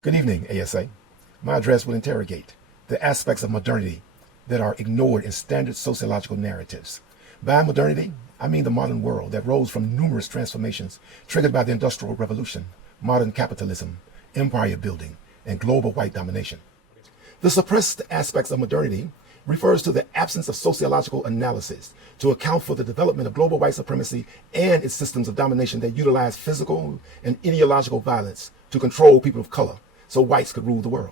Good evening, ASA. My address will interrogate the aspects of modernity that are ignored in standard sociological narratives. By modernity, I mean the modern world that rose from numerous transformations triggered by the Industrial Revolution, modern capitalism, empire building, and global white domination. The suppressed aspects of modernity refers to the absence of sociological analysis to account for the development of global white supremacy and its systems of domination that utilize physical and ideological violence to control people of color so whites could rule the world.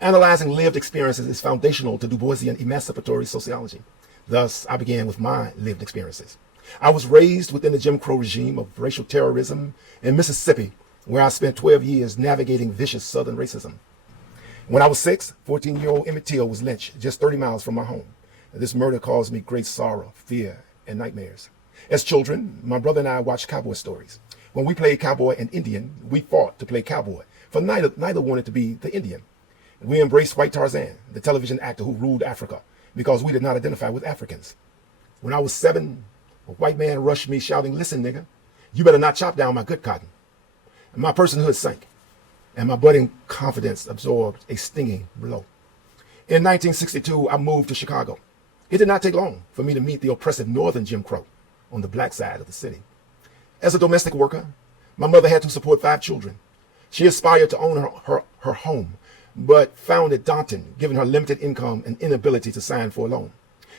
Analyzing lived experiences is foundational to Du Boisian emancipatory sociology. Thus, I began with my lived experiences. I was raised within the Jim Crow regime of racial terrorism in Mississippi, where I spent 12 years navigating vicious Southern racism. When I was 6, 14-year-old Emmett Till was lynched just 30 miles from my home. This murder caused me great sorrow, fear, and nightmares. As children, my brother and I watched cowboy stories. When we played cowboy and Indian, we fought to play cowboy, for neither wanted to be the Indian. We embraced White Tarzan, the television actor who ruled Africa, because we did not identify with Africans. When I was 7, a white man rushed me shouting, "Listen, nigga, you better not chop down my good cotton." And my personhood sank, and my budding confidence absorbed a stinging blow. In 1962, I moved to Chicago. It did not take long for me to meet the oppressive Northern Jim Crow on the black side of the city. As a domestic worker, my mother had to support 5 children. She aspired to own her home, but found it daunting given her limited income and inability to sign for a loan.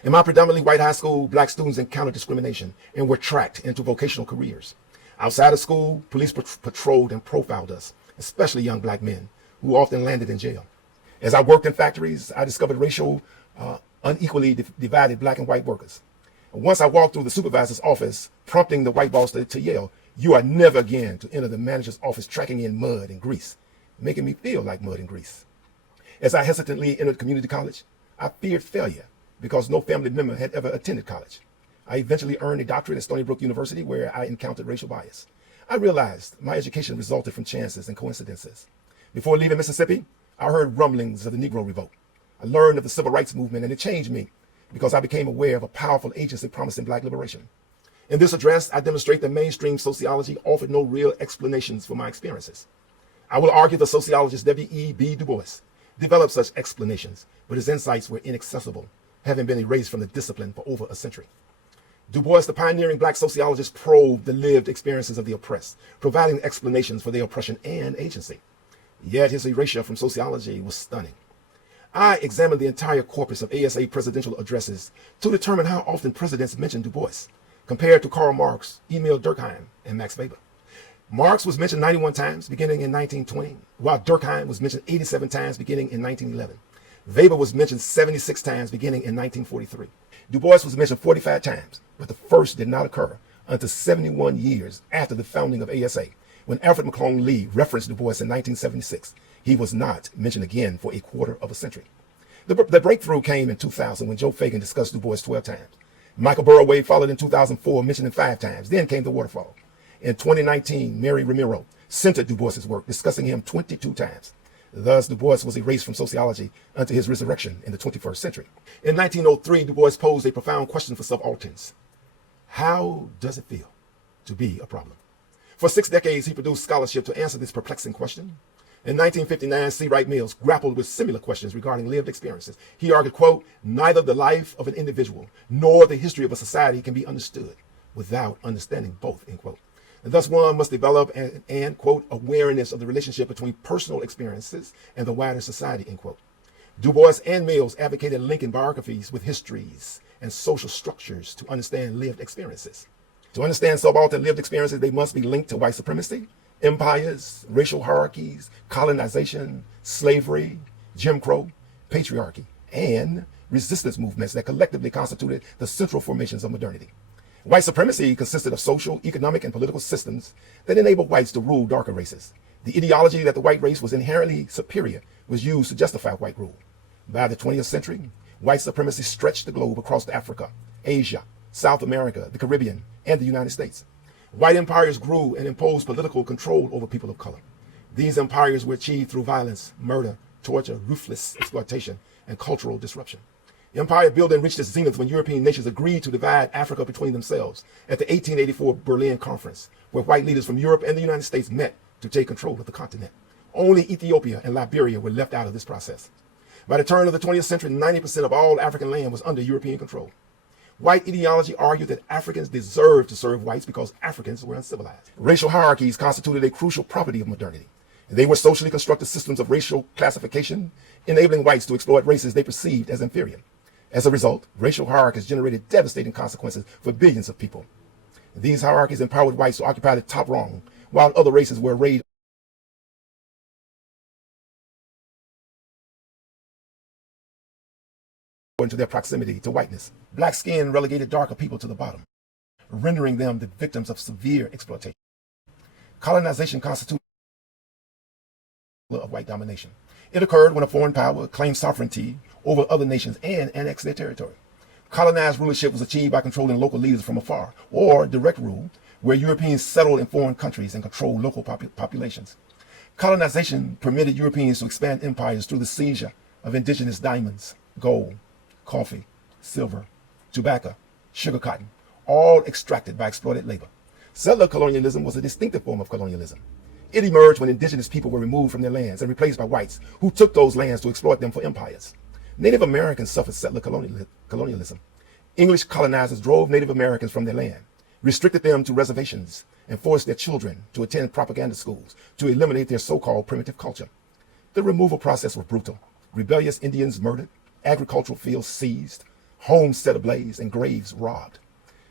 In my predominantly white high school, black students encountered discrimination and were tracked into vocational careers. Outside of school, police patrolled and profiled us, especially young black men, who often landed in jail. As I worked in factories, I discovered racial unequally divided black and white workers. Once I walked through the supervisor's office, prompting the white boss to yell, "You are never again to enter the manager's office tracking in mud and grease," making me feel like mud and grease. As I hesitantly entered community college, I feared failure because no family member had ever attended college. I eventually earned a doctorate at Stony Brook University, where I encountered racial bias. I realized my education resulted from chances and coincidences. Before leaving Mississippi, I heard rumblings of the Negro Revolt. I learned of the Civil Rights Movement, and it changed me because I became aware of a powerful agency promising black liberation. In this address, I demonstrate that mainstream sociology offered no real explanations for my experiences. I will argue the sociologist W.E.B. Du Bois developed such explanations, but his insights were inaccessible, having been erased from the discipline for over a century. Du Bois, the pioneering black sociologist, probed the lived experiences of the oppressed, providing explanations for their oppression and agency. Yet his erasure from sociology was stunning. I examined the entire corpus of ASA presidential addresses to determine how often presidents mentioned Du Bois, compared to Karl Marx, Emil Durkheim, and Max Weber. Marx was mentioned 91 times, beginning in 1920, while Durkheim was mentioned 87 times, beginning in 1911. Weber was mentioned 76 times, beginning in 1943. Du Bois was mentioned 45 times, but the first did not occur until 71 years after the founding of ASA, when Alfred McClone Lee referenced Du Bois in 1976. He was not mentioned again for a quarter of a century. The breakthrough came in 2000 when Joe Fagan discussed Du Bois 12 times. Michael Burroway followed in 2004, mentioning 5 times. Then came the waterfall. In 2019, Mary Ramiro centered Du Bois's work, discussing him 22 times. Thus, Du Bois was erased from sociology until his resurrection in the 21st century. In 1903, Du Bois posed a profound question for subalterns. How does it feel to be a problem? For 6 decades, he produced scholarship to answer this perplexing question. In 1959, C. Wright Mills grappled with similar questions regarding lived experiences. He argued, quote, "Neither the life of an individual nor the history of a society can be understood without understanding both," end quote. And thus one must develop and, quote, "awareness of the relationship between personal experiences and the wider society," end quote. Du Bois and Mills advocated linking biographies with histories and social structures to understand lived experiences. To understand subaltern lived experiences, they must be linked to white supremacy, empires, racial hierarchies, colonization, slavery, Jim Crow, patriarchy, and resistance movements that collectively constituted the central formations of modernity. White supremacy consisted of social, economic, and political systems that enabled whites to rule darker races. The ideology that the white race was inherently superior was used to justify white rule. By the 20th century, white supremacy stretched the globe across Africa, Asia, South America, the Caribbean, and the United States. White empires grew and imposed political control over people of color. These empires were achieved through violence, murder, torture, ruthless exploitation, and cultural disruption. Empire building reached its zenith when European nations agreed to divide Africa between themselves at the 1884 Berlin Conference, where white leaders from Europe and the United States met to take control of the continent. Only Ethiopia and Liberia were left out of this process. By the turn of the 20th century, 90% of all African land was under European control. White ideology argued that Africans deserved to serve whites because Africans were uncivilized. Racial hierarchies constituted a crucial property of modernity. They were socially constructed systems of racial classification, enabling whites to exploit races they perceived as inferior. As a result, racial hierarchies generated devastating consequences for billions of people. These hierarchies empowered whites to occupy the top rung, while other races were arrayed according to their proximity to whiteness. Black skin relegated darker people to the bottom, rendering them the victims of severe exploitation. Colonization constituted of white domination. It occurred when a foreign power claimed sovereignty over other nations and annexed their territory. Colonized rulership was achieved by controlling local leaders from afar, or direct rule, where Europeans settled in foreign countries and controlled local populations. Colonization permitted Europeans to expand empires through the seizure of indigenous diamonds, gold, coffee, silver, tobacco, sugar cotton, all extracted by exploited labor. Settler colonialism was a distinctive form of colonialism. It emerged when indigenous people were removed from their lands and replaced by whites who took those lands to exploit them for empires. Native Americans suffered settler colonialism. English colonizers drove Native Americans from their land, restricted them to reservations, and forced their children to attend propaganda schools to eliminate their so-called primitive culture. The removal process was brutal. Rebellious Indians murdered, agricultural fields seized, homes set ablaze, and graves robbed.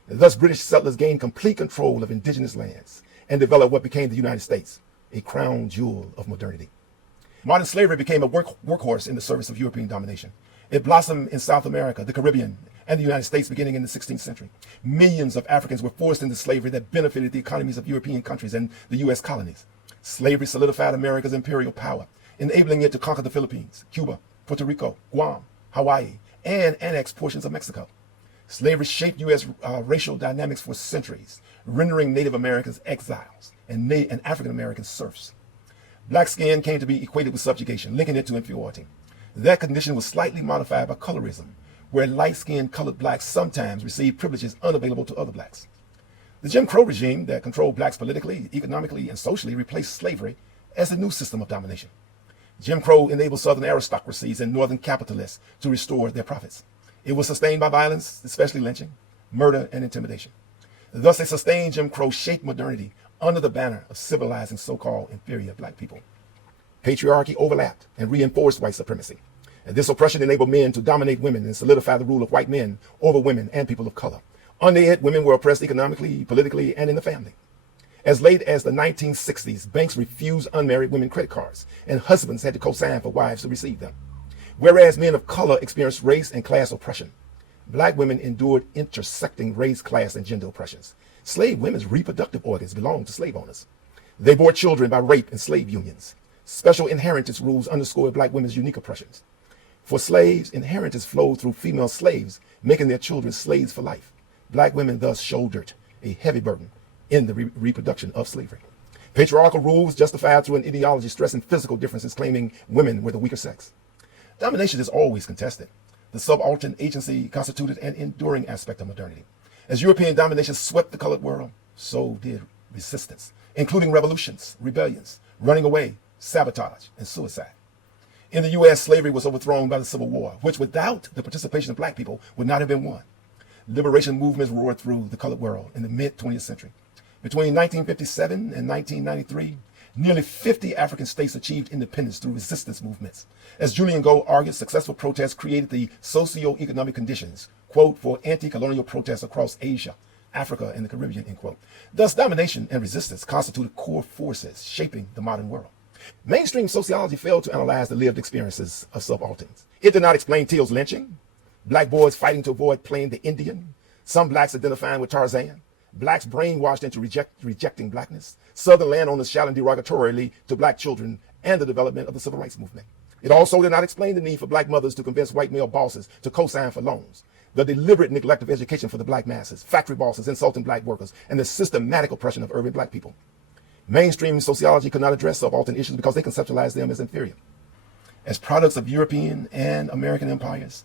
Thus, British settlers gained complete control of indigenous lands and developed what became the United States, a crown jewel of modernity. Modern slavery became a workhorse in the service of European domination. It blossomed in South America, the Caribbean, and the United States beginning in the 16th century. Millions of Africans were forced into slavery that benefited the economies of European countries and the U.S. colonies. Slavery solidified America's imperial power, enabling it to conquer the Philippines, Cuba, Puerto Rico, Guam, Hawaii, and annex portions of Mexico. Slavery shaped U.S. Racial dynamics for centuries, rendering Native Americans exiles and African Americans serfs. Black skin came to be equated with subjugation, linking it to inferiority. That condition was slightly modified by colorism, where light-skinned colored blacks sometimes received privileges unavailable to other blacks. The Jim Crow regime that controlled blacks politically, economically, and socially replaced slavery as the new system of domination. Jim Crow enabled Southern aristocracies and Northern capitalists to restore their profits. It was sustained by violence, especially lynching, murder, and intimidation. Thus, a sustained Jim Crow shaped modernity under the banner of civilizing so-called inferior black people. Patriarchy overlapped and reinforced white supremacy. And this oppression enabled men to dominate women and solidify the rule of white men over women and people of color. Under it, women were oppressed economically, politically, and in the family. As late as the 1960s, banks refused unmarried women credit cards, and husbands had to co-sign for wives to receive them. Whereas men of color experienced race and class oppression, black women endured intersecting race, class, and gender oppressions. Slave women's reproductive organs belonged to slave owners. They bore children by rape and slave unions. Special inheritance rules underscored black women's unique oppressions. For slaves, inheritance flowed through female slaves, making their children slaves for life. Black women thus shouldered a heavy burden in the reproduction of slavery. Patriarchal rule was justified through an ideology stressing physical differences, claiming women were the weaker sex. Domination is always contested. The subaltern agency constituted an enduring aspect of modernity. As European domination swept the colored world, so did resistance, including revolutions, rebellions, running away, sabotage, and suicide. In the U.S., slavery was overthrown by the Civil War, which without the participation of black people would not have been won. Liberation movements roared through the colored world in the mid-20th century. Between 1957 and 1993, nearly 50 African states achieved independence through resistance movements. As Julian Gold argued, successful protests created the socio-economic conditions, quote, for anti-colonial protests across Asia, Africa, and the Caribbean, end quote. Thus, domination and resistance constituted core forces shaping the modern world. Mainstream sociology failed to analyze the lived experiences of subalterns. It did not explain Teal's lynching, black boys fighting to avoid playing the Indian, some blacks identifying with Tarzan, blacks brainwashed into rejecting blackness, Southern landowners shouting derogatorily to black children, and the development of the civil rights movement. It also did not explain the need for black mothers to convince white male bosses to co-sign for loans, the deliberate neglect of education for the black masses, factory bosses insulting black workers, and the systematic oppression of urban black people. Mainstream sociology could not address subaltern issues because they conceptualized them as inferior. As products of European and American empires,